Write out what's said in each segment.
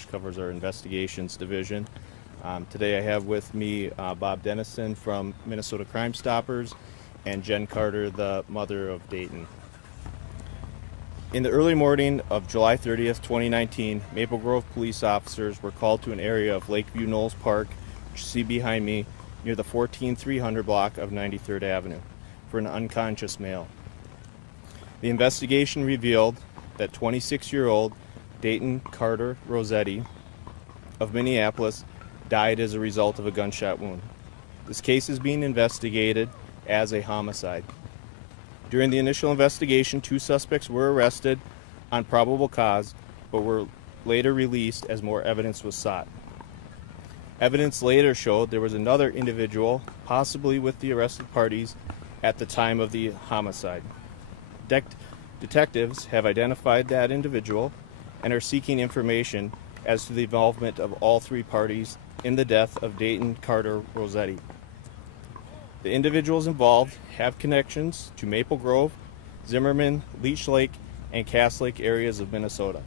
which covers our investigations division. Today I have with me Bob Dennison from Minnesota Crime Stoppers and Jen Carter, the mother of Dayton. In the early morning of July 30th, 2019, Maple Grove police officers were called to an area of Lakeview Knolls Park, which you see behind me, near the 14300 block of 93rd Avenue, for an unconscious male. The investigation revealed that 26-year-old Dayton Carter Rossetti of Minneapolis died as a result of a gunshot wound. This case is being investigated as a homicide. During the initial investigation, 2 suspects were arrested on probable cause, but were later released as more evidence was sought. Evidence later showed there was another individual, possibly with the arrested parties, at the time of the homicide. Detectives have identified that individual and are seeking information as to the involvement of all 3 parties in the death of Dayton Carter Rossetti. The individuals involved have connections to Maple Grove, Zimmerman, Leech Lake, and Cass Lake areas of Minnesota.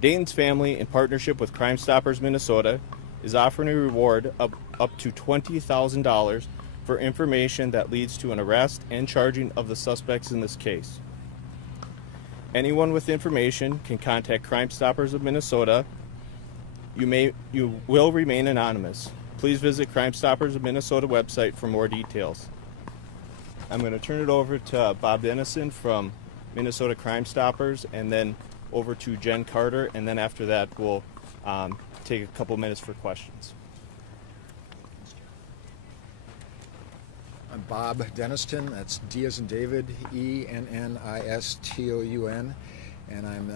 Dayton's family, in partnership with Crime Stoppers Minnesota, is offering a reward of up to $20,000 for information that leads to an arrest and charging of the suspects in this case. Anyone with information can contact Crime Stoppers of Minnesota. You will remain anonymous. Please visit Crime Stoppers of Minnesota website for more details. I'm going to turn it over to Bob Dennison from Minnesota Crime Stoppers, and then over to Jen Carter, and then after that we'll take a couple minutes for questions. I'm Bob Dennison, that's D as in David, E-N-N-I-S-T-O-U-N, and I'm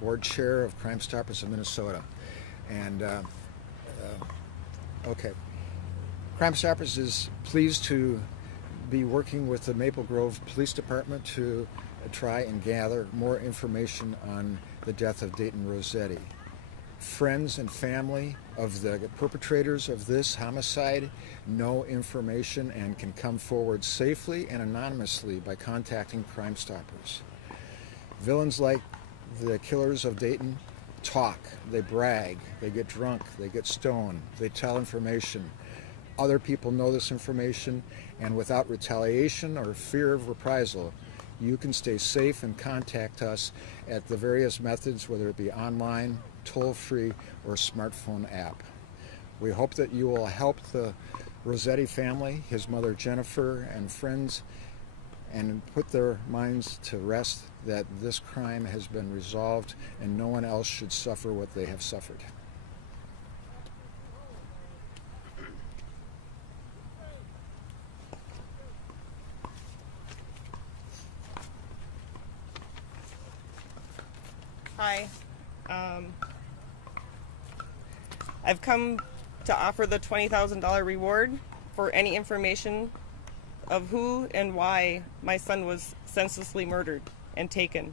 board chair of Crime Stoppers of Minnesota. And okay, Crime Stoppers is pleased to be working with the Maple Grove Police Department to try and gather more information on the death of Dayton Rossetti. Friends and family of the perpetrators of this homicide know information and can come forward safely and anonymously by contacting Crime Stoppers. Villains like the killers of Dayton talk, they brag, they get drunk, they get stoned, they tell information. Other people know this information, and without retaliation or fear of reprisal, you can stay safe and contact us at the various methods, whether it be online, toll-free, or smartphone app. We hope that you will help the Rossetti family, his mother Jennifer, and friends, and put their minds to rest that this crime has been resolved and no one else should suffer what they have suffered. Hi. I've come to offer the $20,000 reward for any information of who and why my son was senselessly murdered and taken.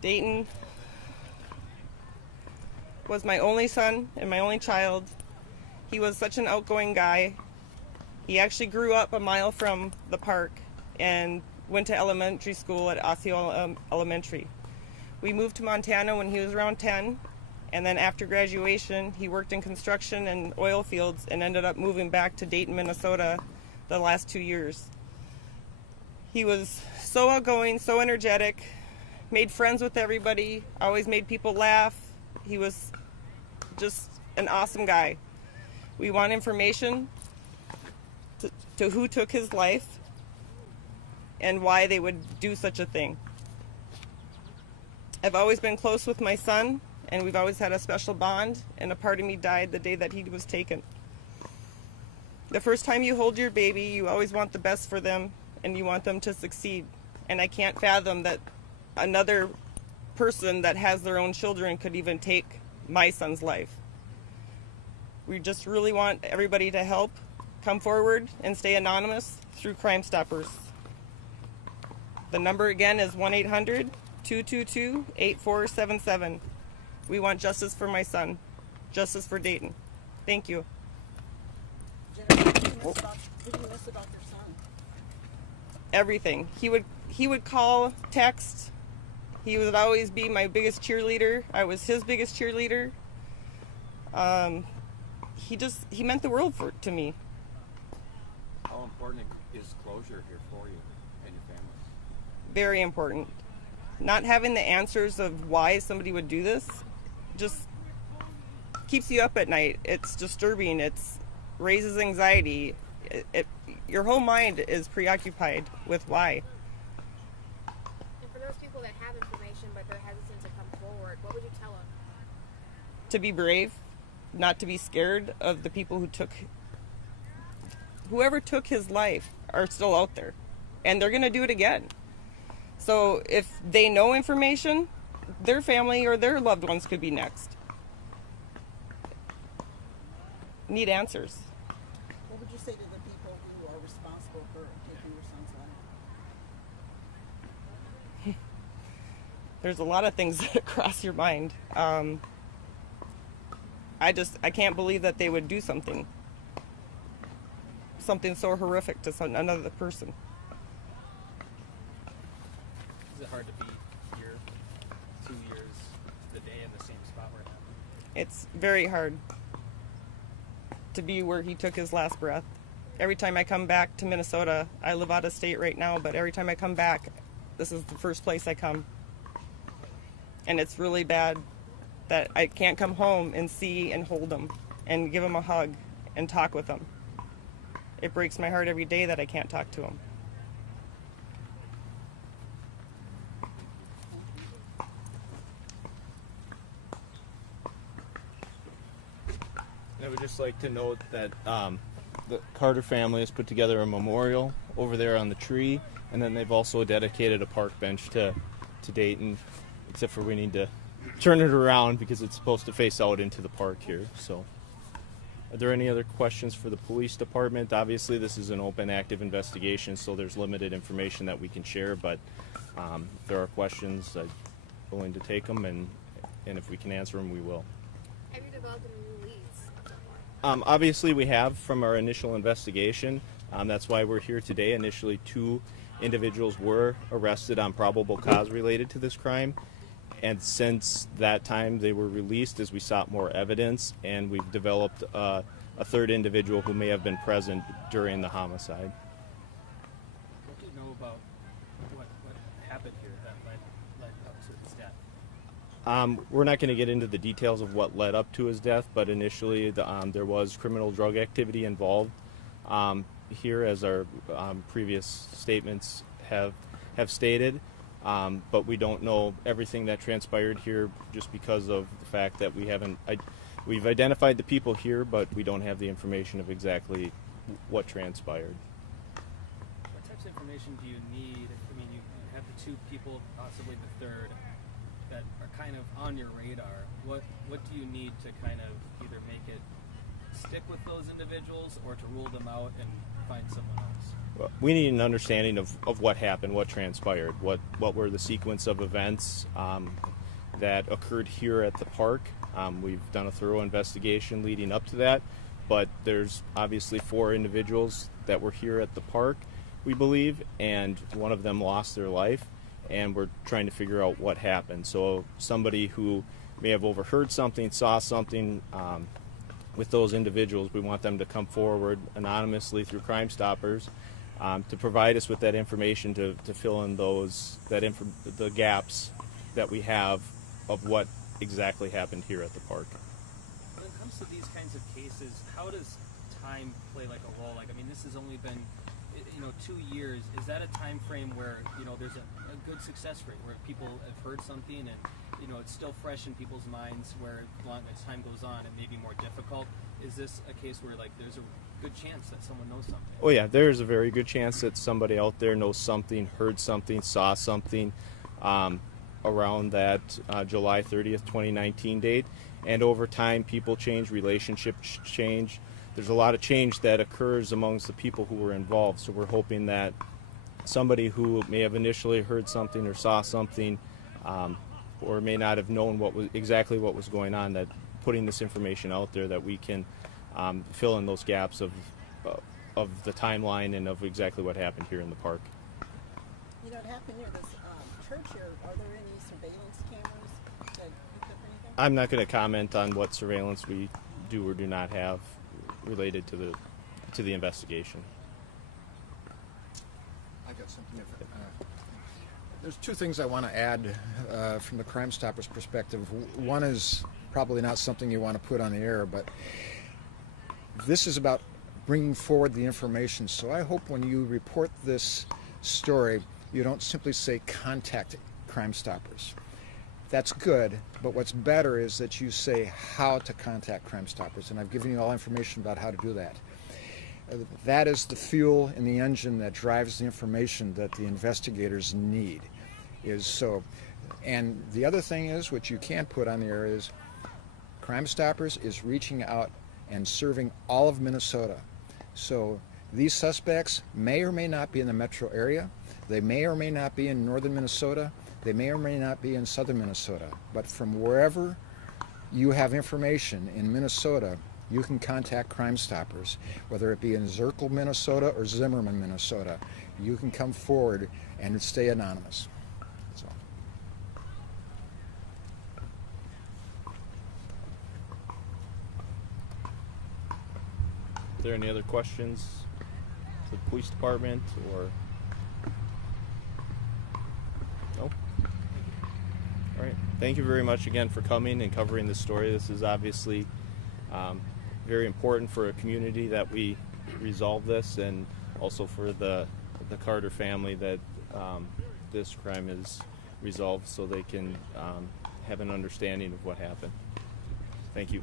Dayton was my only son and my only child. He was such an outgoing guy. He actually grew up a mile from the park and went to elementary school at Osseo Elementary. We moved to Montana when he was around 10, and then after graduation, he worked in construction and oil fields and ended up moving back to Dayton, Minnesota the last 2 years. He was so outgoing, so energetic, made friends with everybody, always made people laugh. He was just an awesome guy. We want information to who took his life and why they would do such a thing. I've always been close with my son, and we've always had a special bond, and a part of me died the day that he was taken. The first time you hold your baby, you always want the best for them, and you want them to succeed. And I can't fathom that another person that has their own children could even take my son's life. We just really want everybody to help come forward and stay anonymous through Crime Stoppers. The number again is 1-800-222-8477. We want justice for my son, justice for Dayton. Thank you. What did you miss about your son? Everything. He would call, text. He would always be my biggest cheerleader. I was his biggest cheerleader. He meant the world to me. How important is closure here for you and your family? Very important. Not having the answers of why somebody would do this just keeps you up at night. It's disturbing. It raises anxiety. Your whole mind is preoccupied with why. And for those people that have information but they're hesitant to come forward, what would you tell them? To be brave, not to be scared of the people whoever took his life are still out there, and they're going to do it again. So if they know information, their family or their loved ones could be next. Need answers. What would you say to the people who are responsible for taking your son's life? There's a lot of things that cross your mind. I can't believe that they would do something so horrific to another person. Is it hard to be here 2 years to the day in the same spot where it happened? It's very hard to be where he took his last breath. Every time I come back to Minnesota, I live out of state right now, but every time I come back, this is the first place I come. And it's really bad that I can't come home and see and hold him and give him a hug and talk with him. It breaks my heart every day that I can't talk to him. I would just like to note that the Carter family has put together a memorial over there on the tree, and then they've also dedicated a park bench to Dayton, except for we need to turn it around because it's supposed to face out into the park here. So, are there any other questions for the police department? Obviously, this is an open, active investigation, so there's limited information that we can share, but if there are questions, I'm willing to take them, and if we can answer them, we will. Have you developed any new leads so far? Obviously, we have from our initial investigation. That's why we're here today. Initially, 2 individuals were arrested on probable cause related to this crime. And since that time, they were released as we sought more evidence, and we've developed a 3rd individual who may have been present during the homicide. What do you know about what happened here that led up to his death? We're not going to get into the details of what led up to his death, but initially there was criminal drug activity involved here, as our previous statements have stated. But we don't know everything that transpired here just because of the fact that we've identified the people here, but we don't have the information of exactly what transpired. What types of information do you need? I mean, you have the 2 people, possibly the 3rd, that are kind of on your radar. What do you need to kind of either make it stick with those individuals or to rule them out and find someone else? We need an understanding of what happened, what transpired, what were the sequence of events that occurred here at the park. We've done a thorough investigation leading up to that, but there's obviously 4 individuals that were here at the park, we believe, and one of them lost their life, and we're trying to figure out what happened. So somebody who may have overheard something, saw something with those individuals, we want them to come forward anonymously through Crime Stoppers to provide us with that information to fill in the gaps that we have of what exactly happened here at the park. When it comes to these kinds of cases, how does time play like a role? Like, I mean, this has only been 2 years. Is that a time frame where there's a good success rate where people have heard something and it's still fresh in people's minds, where as time goes on it may be more difficult? Is this a case where there's a good chance that someone knows something? Oh yeah, there's a very good chance that somebody out there knows something, heard something, saw something around that July 30th, 2019 date. And over time, people change, relationships change. There's a lot of change that occurs amongst the people who were involved. So we're hoping that somebody who may have initially heard something or saw something or may not have known exactly what was going on, that putting this information out there, that we can fill in those gaps of the timeline and of exactly what happened here in the park. It happened near this church here, are there any surveillance cameras that pick up anything? I'm not going to comment on what surveillance we do or do not have related to the investigation. I got something different. There's two things I want to add from the Crime Stoppers perspective. One is probably not something you want to put on the air, but this is about bringing forward the information. So I hope when you report this story, you don't simply say contact Crime Stoppers. That's good, but what's better is that you say how to contact Crime Stoppers, and I've given you all information about how to do that. That is the fuel in the engine that drives the information that the investigators need. And the other thing is, which you can't put on the air, is Crime Stoppers is reaching out and serving all of Minnesota. So these suspects may or may not be in the metro area. They may or may not be in northern Minnesota. They may or may not be in southern Minnesota. But from wherever you have information in Minnesota, you can contact Crime Stoppers, whether it be in Zirkle, Minnesota, or Zimmerman, Minnesota. You can come forward and stay anonymous. That's all. Are there any other questions to the police department or? No? All right. Thank you very much again for coming and covering this story. This is obviously very important for a community that we resolve this, and also for the Carter family that this crime is resolved so they can have an understanding of what happened. Thank you.